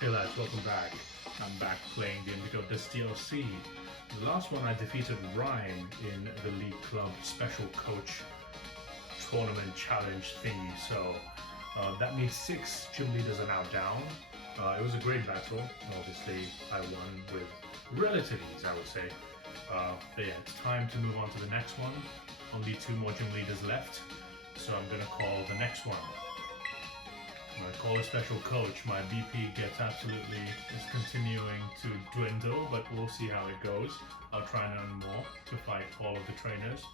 Hey lads, welcome back. I'm back playing the Indigo Disk DLC. The last one I defeated Ryan in the League Club Special Coach Tournament Challenge thingy, so that means 6 gym leaders are now down. It was a great battle. Obviously, I won with relative ease, I would say. But yeah, it's time to move on to the next one. Only 2 more gym leaders left, so I'm gonna call the next one. I'm gonna call a special coach. My BP gets absolutely is continuing to dwindle, but we'll see how it goes. I'll try and earn more to fight all of the trainers.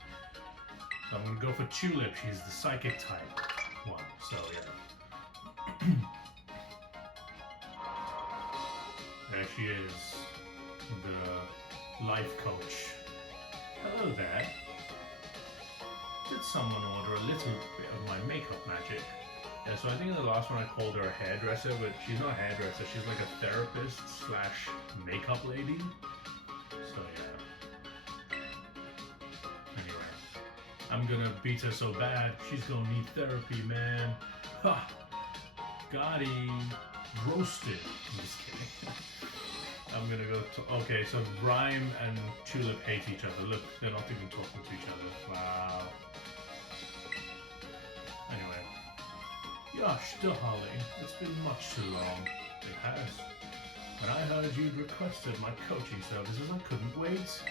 So I'm gonna go for Tulip. She's the psychic type one. So yeah. There she is, the life coach. Hello there. Did someone order a little bit of my makeup magic? Yeah, so I think in the last one I called her a hairdresser, but she's not a hairdresser, she's like a therapist slash makeup lady. So yeah. Anyway, I'm gonna beat her so bad, she's gonna need therapy, man. Ha! Got him. Roasted. I'm just kidding. I'm gonna go to, okay, so Rhyme and Tulip hate each other. Look, they're not even talking to each other. Wow. Anyway. Gosh, darling, it's been much too long. It has. When I heard you'd requested my coaching services, I couldn't wait.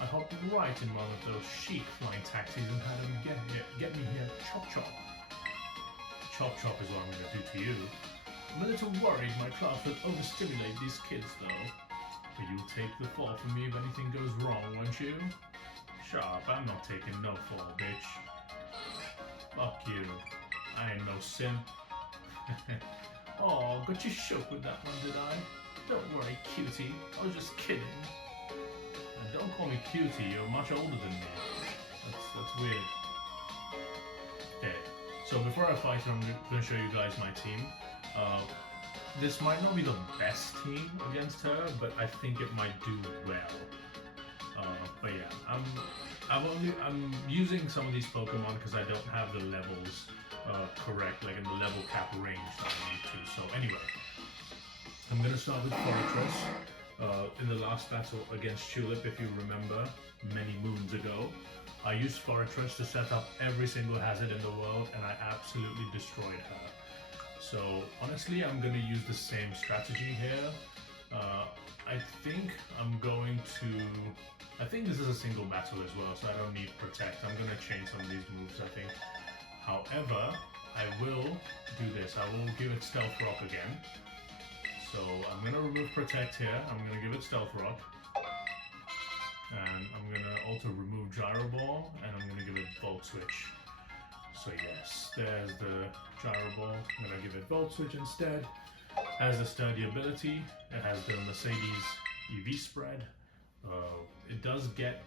I hopped right in one of those chic flying taxis and had him get me here chop chop. Chop chop is what I'm going to do to you. I'm a little worried my class would overstimulate these kids though. But you'll take the fall for me if anything goes wrong, won't you? Sharp, I'm not taking no fall, bitch. Fuck you. I ain't no simp. Oh, got you shook with that one, did I? Don't worry, cutie. I was just kidding. And don't call me cutie, you're much older than me. That's weird. Okay, so before I fight her, I'm going to show you guys my team. This might not be the best team against her, but I think it might do well. But yeah, I'm using some of these Pokemon because I don't have the levels correct, like in the level cap range that I need to. So anyway, I'm gonna start with Forretress. In the last battle against Tulip, if you remember, many moons ago, I used Forretress to set up every single hazard in the world, and I absolutely destroyed her. So honestly, I'm gonna use the same strategy here. I think I'm going to. I think this is a single battle as well, so I don't need Protect. I'm gonna change some of these moves, I think. However, I will do this. I will give it Stealth Rock again. So I'm going to remove Protect here. I'm going to give it Stealth Rock. And I'm going to also remove Gyro Ball. And I'm going to give it Volt Switch. So yes, there's the Gyro Ball. I'm going to give it Volt Switch instead. Has the Sturdy ability. It has the Mercedes EV spread. It does get...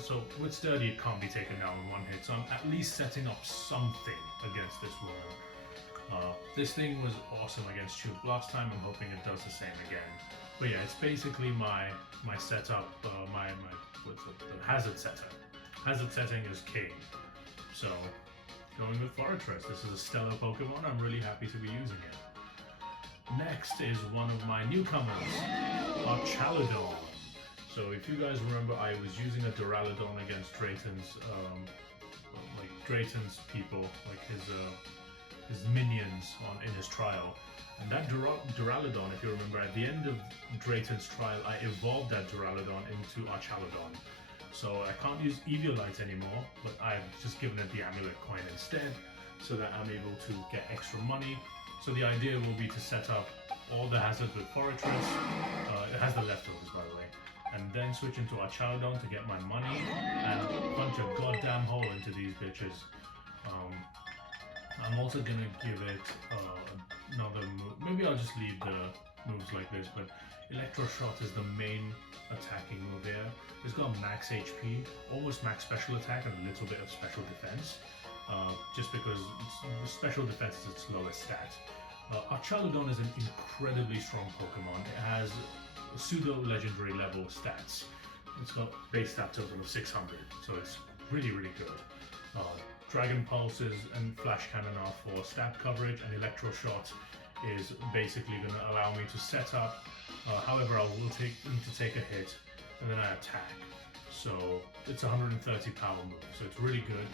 so with Sturdy it can't be taken down in one hit, so I'm at least setting up something against this woman. This thing was awesome against Tulip last time. I'm hoping it does the same again. But yeah, it's basically my setup, my what's the hazard setter. Hazard setting is king. So going with Forretress, this is a stellar Pokemon. I'm really happy to be using it. Next is one of my newcomers, Archaludon. So if you guys remember, I was using a Duraludon against Drayton's, Drayton's people, like his minions in his trial. And that Duraludon, if you remember, at the end of Drayton's trial, I evolved that Duraludon into Archaludon. So I can't use Eviolite anymore, but I've just given it the Amulet Coin instead, so that I'm able to get extra money. So the idea will be to set up all the hazards with Forretress. It has the leftovers, by the way. And then switch into Archaludon to get my money and punch a goddamn hole into these bitches. I'm also gonna give it another move. Maybe I'll just leave the moves like this, but Electroshock is the main attacking move here. It's got max HP, almost max special attack, and a little bit of special defense. Just because special defense is its lowest stat. Archaludon is an incredibly strong Pokemon. It has pseudo-legendary level stats. It's got base stat total of 600, so it's really, really good. Dragon Pulses and Flash Cannon are for stat coverage, and Electro Shot is basically going to allow me to set up. However, I will need to take a hit, and then I attack. So it's 130 power move, so it's really good.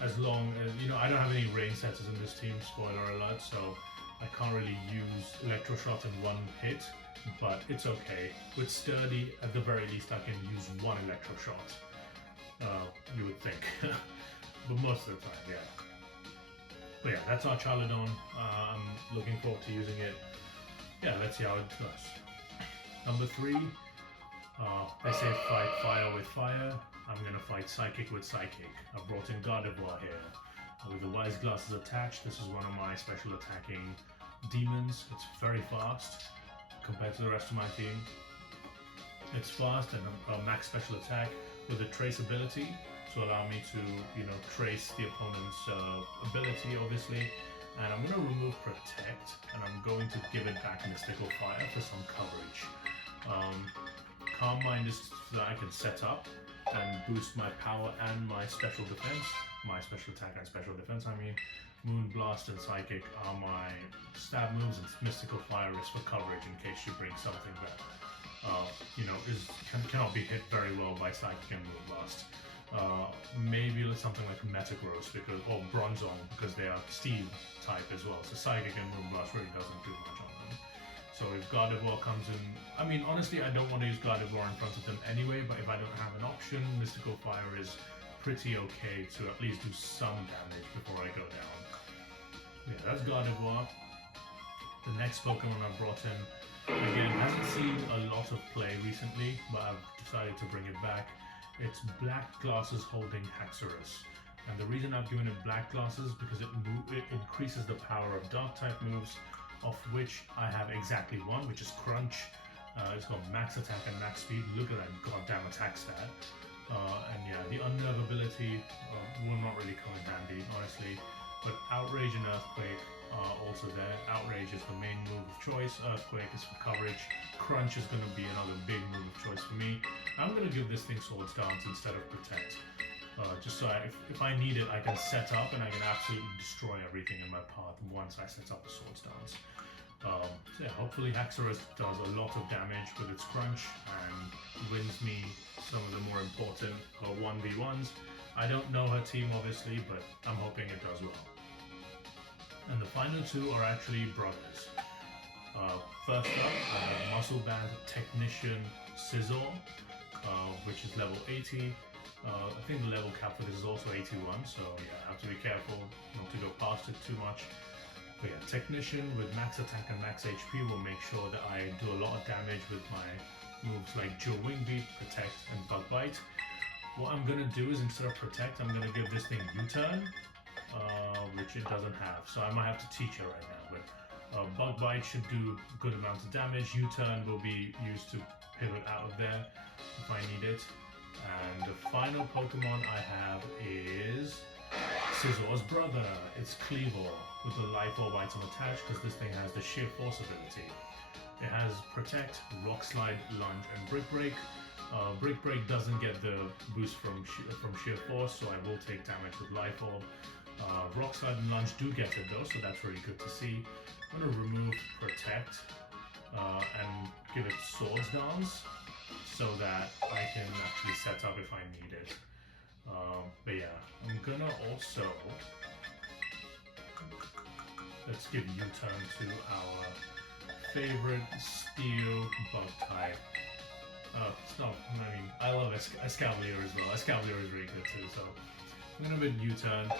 As long as, you know, I don't have any range setters in this team, spoiler alert, so I can't really use Electroshot in one hit, but it's okay. With Sturdy, at the very least, I can use one Electroshot, you would think. But most of the time, yeah. But yeah, that's our Charladon. I'm looking forward to using it. Yeah, let's see how it does. Number 3, I say fight fire with fire. I'm gonna fight Psychic with Psychic. I've brought in Gardevoir here. With the Wise Glasses attached, this is one of my special attacking demons. It's very fast compared to the rest of my team. It's fast and a max special attack with a trace ability to allow me to, you know, trace the opponent's ability, obviously. And I'm going to remove Protect, and I'm going to give it back Mystical Fire for some coverage. Calm Mind is so that I can set up and boost my power and my special defense. My special attack and special defense, I mean. Moon Blast and Psychic are my stab moves, and Mystical Fire is for coverage in case you bring something that, you know, cannot be hit very well by Psychic and Moon Blast. Maybe something like Metagross or Bronzong, because they are Steel type as well. So Psychic and Moon Blast really doesn't do much on them. So if Gardevoir comes in, I mean, honestly, I don't want to use Gardevoir in front of them anyway, but if I don't have an option, Mystical Fire is pretty okay to at least do some damage before I go down. Yeah, that's Gardevoir. The next Pokemon I brought in, again, hasn't seen a lot of play recently, but I've decided to bring it back. It's Black Glasses holding Haxorus. And the reason I've given it Black Glasses is because it increases the power of Dark-type moves, of which I have exactly one, which is Crunch. It's got max attack and max speed. Look at that goddamn attack stat. And yeah, the Unnerve ability will not really come in handy, honestly. But Outrage and Earthquake are also there. Outrage is the main move of choice. Earthquake is for coverage. Crunch is going to be another big move of choice for me. I'm going to give this thing Swords Dance instead of Protect. Just so if I need it, I can set up and I can absolutely destroy everything in my path once I set up a Swords Dance. So yeah, hopefully Haxorus does a lot of damage with its Crunch and wins me some of the more important 1v1s. I don't know her team obviously, but I'm hoping it does well. And the final 2 are actually brothers. First up, Muscle Band Technician Scizor, which is level 80. I think the level cap for this is also 81, so yeah, I have to be careful not to go past it too much. But yeah, Technician with max attack and max HP will make sure that I do a lot of damage with my moves like Dual Wing Beat, Protect, and Bug Bite. What I'm going to do is instead of Protect, I'm going to give this thing U-Turn, which it doesn't have, so I might have to teach it right now. But Bug Bite should do a good amount of damage. U-Turn will be used to pivot out of there if I need it. And the final Pokemon I have is Scizor's brother. It's Cleavor with the Life Orb item attached because this thing has the Sheer Force ability. It has Protect, Rock Slide, Lunge, and Brick Break. Brick Break doesn't get the boost from Sheer Force, so I will take damage with Life Orb. Rock Slide and Lunge do get it though, so that's really good to see. I'm going to remove Protect and give it Swords Dance, so that I can actually set up if I need it. But yeah, I'm gonna also, let's give U-Turn to our favorite Steel Bug type. It's not, I mean, I love Escavalier as well. Escavalier is really good too, so I'm gonna bid U-Turn.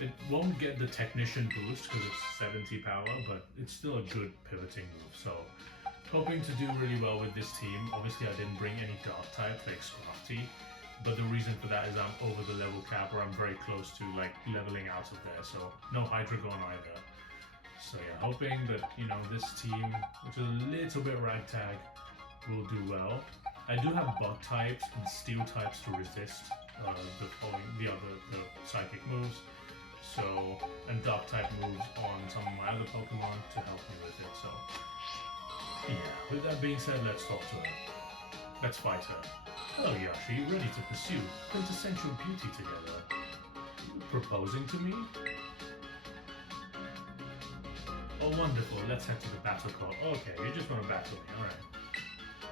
It won't get the Technician boost because it's 70 power, but it's still a good pivoting move, so hoping to do really well with this team. Obviously I didn't bring any Dark types like Scrafty, but the reason for that is I'm over the level cap, or I'm very close to like leveling out of there, so no Hydreigon either. So yeah, hoping that, you know, this team, which is a little bit ragtag, will do well. I do have Bug types and Steel types to resist the Psychic moves, so, and Dark type moves on some of my other Pokemon to help me with it, so yeah, with that being said, let's talk to her. Let's fight her. Hello Yoshi, ready to pursue quintessential beauty together. You proposing to me? Oh, wonderful. Let's head to the battle club. Okay, you just want to battle me. Alright.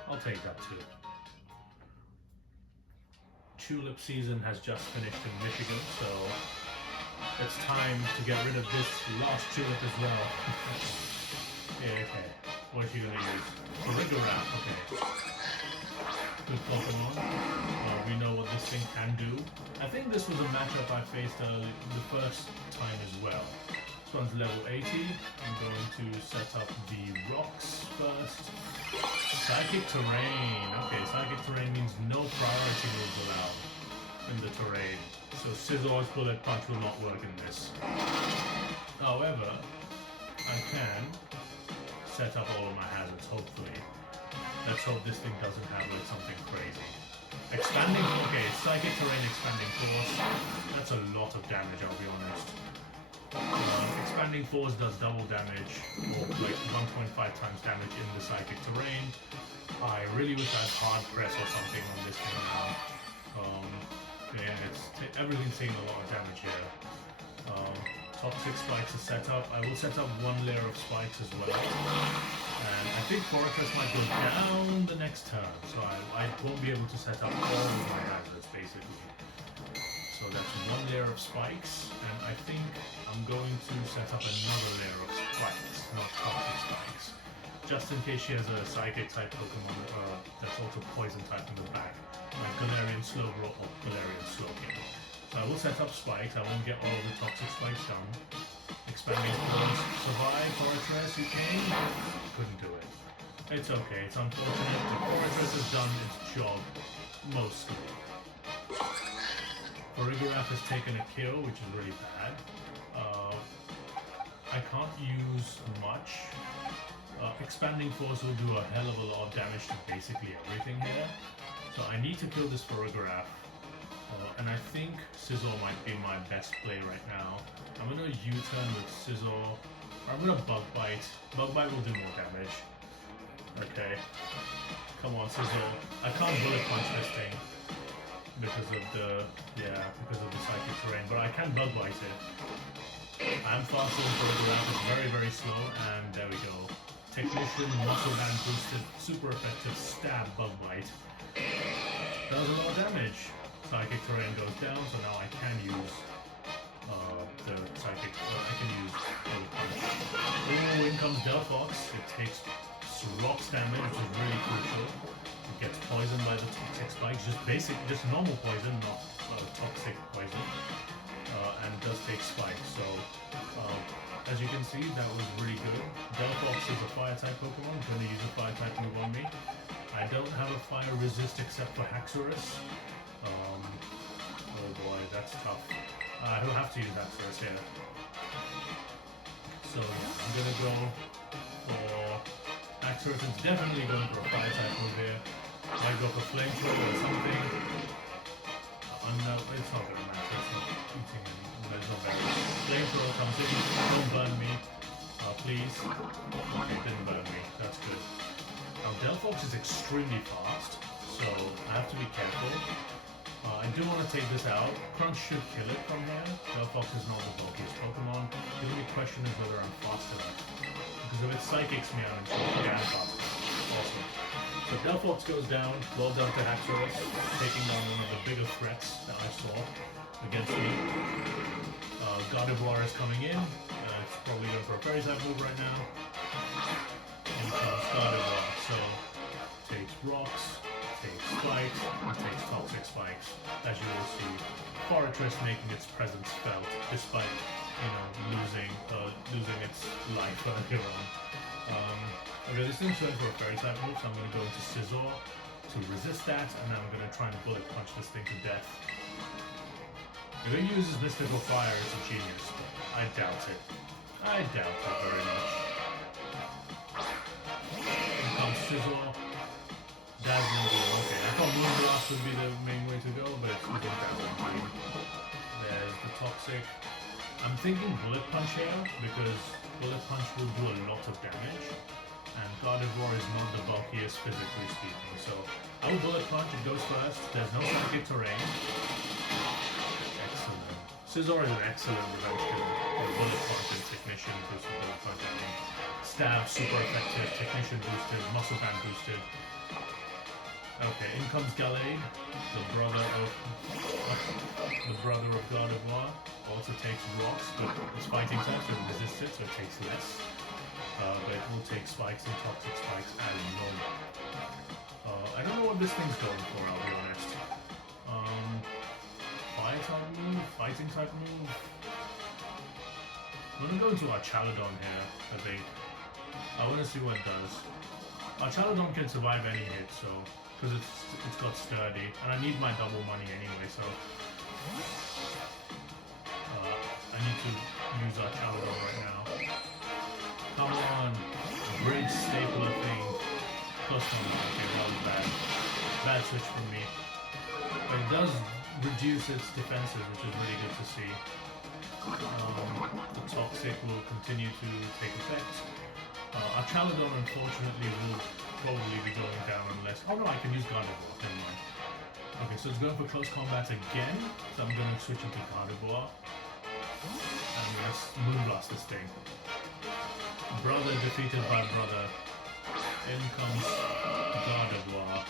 I'll take that too. Tulip season has just finished in Michigan, so it's time to get rid of this last tulip as well. Yeah, okay. What are you gonna use? Forretress, okay. Good Pokemon. We know what this thing can do. I think this was a matchup I faced the first time as well. This one's level 80. I'm going to set up the rocks first. Psychic terrain. Okay, psychic terrain means no priority moves allowed in the terrain. So Scizzor's Bullet Punch will not work in this. However, I can set up all of my hazards, hopefully. Let's hope this thing doesn't have like something crazy. Expanding, okay, Psychic Terrain Expanding Force. That's a lot of damage, I'll be honest. Expanding Force does double damage, or like 1.5 times damage in the Psychic Terrain. I really wish I had Hard Press or something on this thing now. Yeah, everything's taking a lot of damage here. Toxic Spikes is set up. I will set up one layer of spikes as well. And I think Forretress might go down the next turn, so I won't be able to set up all of my hazards, basically. So that's one layer of spikes, and I think I'm going to set up another layer of spikes, not toxic spikes. Just in case she has a Psychic type Pokemon that's also Poison type in the back, like Galarian Slowbro or Galarian Slowking. So I will set up spikes, I won't get all of the toxic spikes done. Expanding Force, survive, Forretress, you came? Couldn't do it. It's okay, it's unfortunate, but Forretress has done its job, mostly. Forretress has taken a kill, which is really bad. I can't use much. Expanding Force will do a hell of a lot of damage to basically everything here. So I need to kill this Forretress. And I think Scizzor might be my best play right now. I'm gonna U-turn with Scizzor. I'm gonna Bug Bite. Bug Bite will do more damage. Okay. Come on, Scizzor. I can't Bullet Punch this thing because of the Psychic Terrain, but I can Bug Bite it. I'm faster than Forretress. It's very, very slow, and there we go. Technician, Muscle Band boosted, super effective stab Bug Bite. Does a lot of damage. Psychic Terrain goes down, so now I can use the Psychic. I can use Bullet Punch. Oh, in comes Delphox. It takes rocks damage, which is really crucial. It gets poisoned by the toxic spikes, just normal poison, not toxic poison, and does take spikes. So, as you can see, that was really good. Delphox is a Fire type Pokemon. I'm going to use a Fire type move on me. I don't have a Fire resist except for Haxorus. Oh boy, that's tough. He'll have to use Haxorus here. So yeah, I'm gonna go for Haxorus. It's definitely going for a Fire type move here. Might go for Flamethrower or something. No, it's not gonna matter. It's not eating him. There's no barrier. Flamethrower comes in. Don't burn me. Please. Okay, it didn't burn me. That's good. Now Delphox is extremely fast, so I have to be careful. I do want to take this out. Crunch should kill it from here. Delphox is not the bulkiest Pokemon. The only question is whether I'm fast enough. Because if it Psychics me out, yeah, I'm fast enough. Awesome. So Delphox goes down, well done to Haxorus, taking down one of the bigger threats that I saw against me. Gardevoir is coming in. It's probably going for a Fairy type move right now. In comes Gardevoir. So, takes rocks, takes spikes, and takes toxic spikes. As you will see, Forretress making its presence felt despite, losing its life earlier on. Okay, this thing's going for a Fairy type move, so I'm going to go into Scizzor to resist that, and then I'm going to try and Bullet Punch this thing to death. If it uses Mystical Fire, it's a genius. I doubt it. I doubt it very much. Here comes Scizzor. Dazzling Gleam. Okay, I thought Moonblast would be the main way to go, but it's using Dazzling Gleam. There's the Toxic. I'm thinking Bullet Punch here, because Bullet Punch will do a lot of damage, and Gardevoir is not the bulkiest physically speaking, so I will Bullet Punch, it goes first. There's no Psychic Terrain. Excellent. Scizor is an excellent revenge killer. Bullet content, technician boosted, bullet content. Stab, super effective, technician boosted, muscle band boosted. Okay, in comes Gallade, the brother of Gardevoir. Also takes rocks, but it's fighting type, so it resists it, so it takes less. But it will take spikes and toxic spikes as normal. I don't know what this thing's going for, I'll be honest. Fire type move? Fighting type move? I'm gonna go into our Chaladon here, I think. I wanna see what it does. Our Chaladon can survive any hit, so because it's got sturdy, and I need my double money anyway, so I need to use our Chaladon right now. Come on, bridge stapler thing. Close combat. Okay, that was bad. Bad switch from me. But it does reduce its defenses, which is really good to see. The toxic will continue to take effect. Our Chaladon, unfortunately, will probably be going down unless... Oh no, I can use Gardevoir, never mind. Okay, so it's going for close combat again, so I'm going to switch into Gardevoir. And let's Moonblast this thing. Brother defeated by brother. In comes Gardevoir.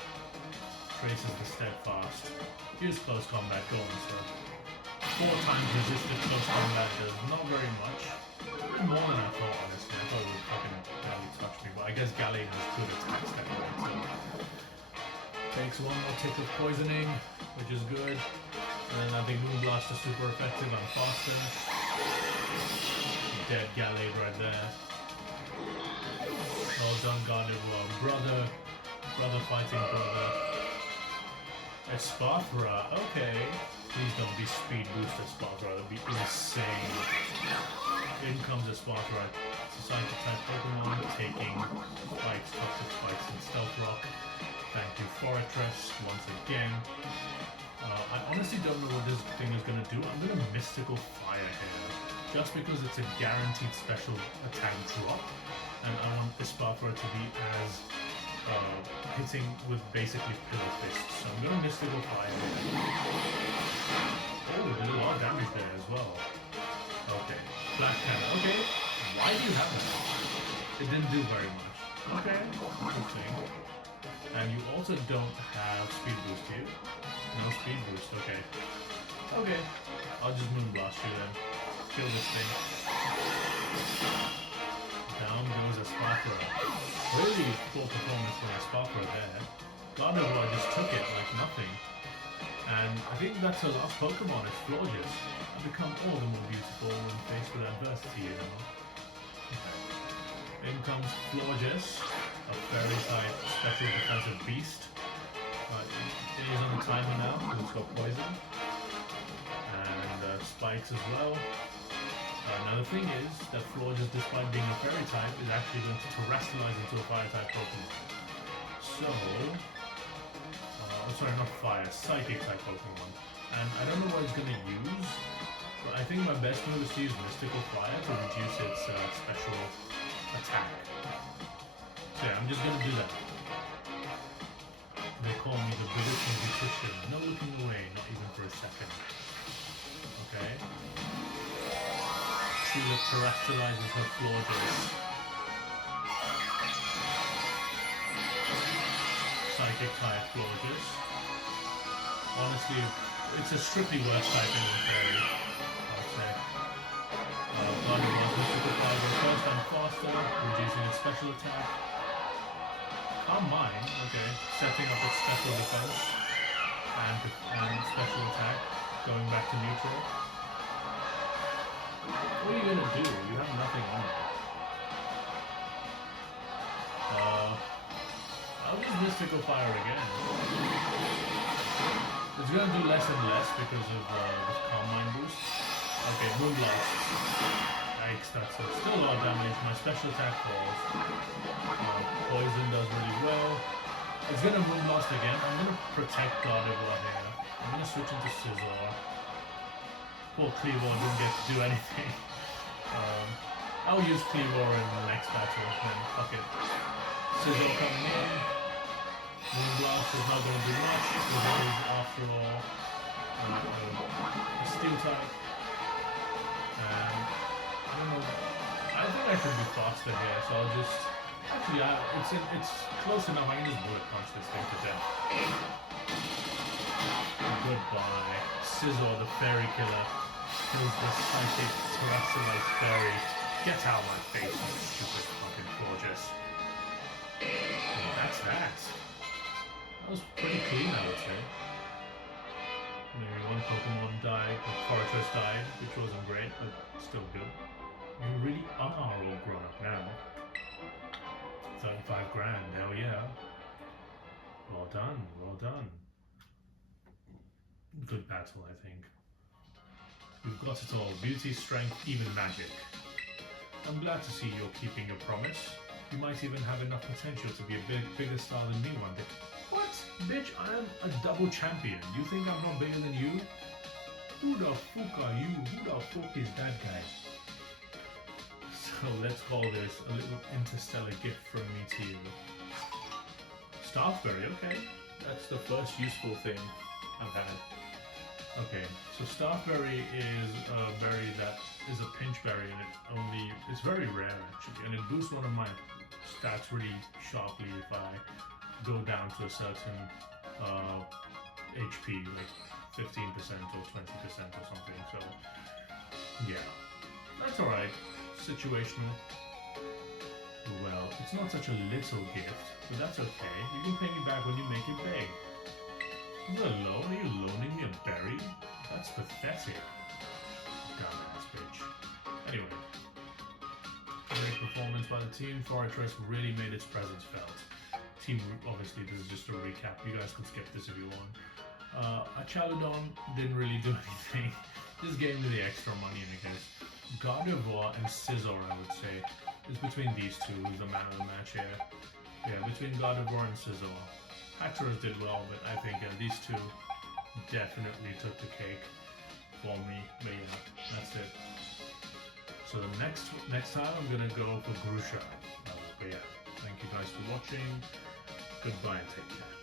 Traces the Steadfast. Use close combat, go on, sir. 4 times resisted close combat does not very much. More than I thought, honestly. I thought it would fucking barely touch me, but I guess Gallade has good attacks anyway, so. Takes 1 more tick of poisoning, which is good. And I think Moonblast is super effective, I'm faster. Dead Gallade right there. Well done, Gardevoir. Brother fighting brother. Espathra, okay. Please don't be speed boosted Espathra, that would be insane. In comes Espathra. It's a psychic type Pokemon taking spikes, toxic spikes, and stealth rock. Thank you, Forretress, once again. I honestly don't know what this thing is going to do. I'm going to Mystical Fire here, just because it's a guaranteed special attack drop, and I want Espathra to be as hitting with basically Pillar Fists. So I'm going to Mystical Fire here. Oh, did a lot of damage there as well. Okay, Flash Cannon. Okay, why do you have that? It didn't do very much. Okay, interesting. And you also don't have Speed Boost here. No Speed Boost, okay. Okay, I'll just Moonblast you then. Kill this thing. Down goes Espathra. Really poor performance from Espathra there. Gardevoir just took it like nothing. And I think that's her last Pokemon, is Florges. I've become all the more beautiful when faced with adversity, you know. Okay. In comes Florges, a fairy type special defensive beast. It is on the timer now because it's got poison. And spikes as well. Now the thing is that Florges, despite being a fairy type, is actually going to terrestrialize into a fire type Pokemon. So, sorry, not fire, psychic type Pokemon. And I don't know what it's going to use, but I think my best move is to use Mystical Fire to reduce its special attack. So yeah, I'm just going to do that. They call me the bewitching beautician. No looking away, not even for a second. Okay. Tulip terrestrializes her Florges. Psychic type Florges. Honestly, it's a strictly worse type in the fairy, I'd say. Gardevoir's Mystical Fire goes first and faster, reducing its special attack. Calm Mind, okay, setting up its special defense and special attack, going back to neutral. What are you gonna do? You have nothing on it. I'll use Mystical Fire again. It's gonna do less and less because of this Calm Mind boost. Okay, Moonblast. Yikes, that's still a lot of damage. My special attack falls. Poison does really well. It's gonna Moonblast again. I'm gonna protect Gardevoir here. I'm gonna switch into Scizor. Poor Cleavor didn't get to do anything. I'll use Cleavor in the next battle, then fuck it. Scizor coming in. Moonblast is not going to do much, because it is, after all, a Steel type. And I don't know. I think I should be faster here, so I'll just. Actually, it's close enough. I can just bullet punch this thing to death. Goodbye. Scizor, the fairy killer, kills the psychic terrestrialized fairy. Get out of my face, you stupid fucking gorgeous. And that's that. That was pretty clean, I would say. Maybe one Pokemon died, Forretress died, which wasn't great, but still good. You really are all grown up now. 35 grand, hell yeah. Well done, well done. Good battle, I think. We've got it all. Beauty, strength, even magic. I'm glad to see you're keeping your promise. You might even have enough potential to be a bigger star than me one day. What? Bitch, I am a double champion. You think I'm not bigger than you? Who the fuck are you? Who the fuck is that guy? So let's call this a little interstellar gift from me to you. Starfberry, okay. That's the first useful thing I've had. Okay, so Starfberry is a berry that is a pinch berry, and it's very rare actually, and it boosts one of my stats really sharply if I go down to a certain HP, like 15% or 20% or something. So yeah, that's alright. Situational. Well, it's not such a little gift, but that's okay. You can pay me back when you make it big. Hello, are you loaning me a berry? That's pathetic. Dumbass bitch. Anyway. Great performance by the team. Forretress really made its presence felt. Team, obviously, this is just a recap. You guys can skip this if you want. Achaludon didn't really do anything. Just gave me the extra money, I guess. Gardevoir and Scizor, I would say, is between these two who's the man of the match here. Yeah, between Gardevoir and Scizor. Hatteras did well, but I think these two definitely took the cake for me. But yeah, that's it. So the next time I'm gonna go for Grusha. But yeah, thank you guys for watching. Goodbye and take care.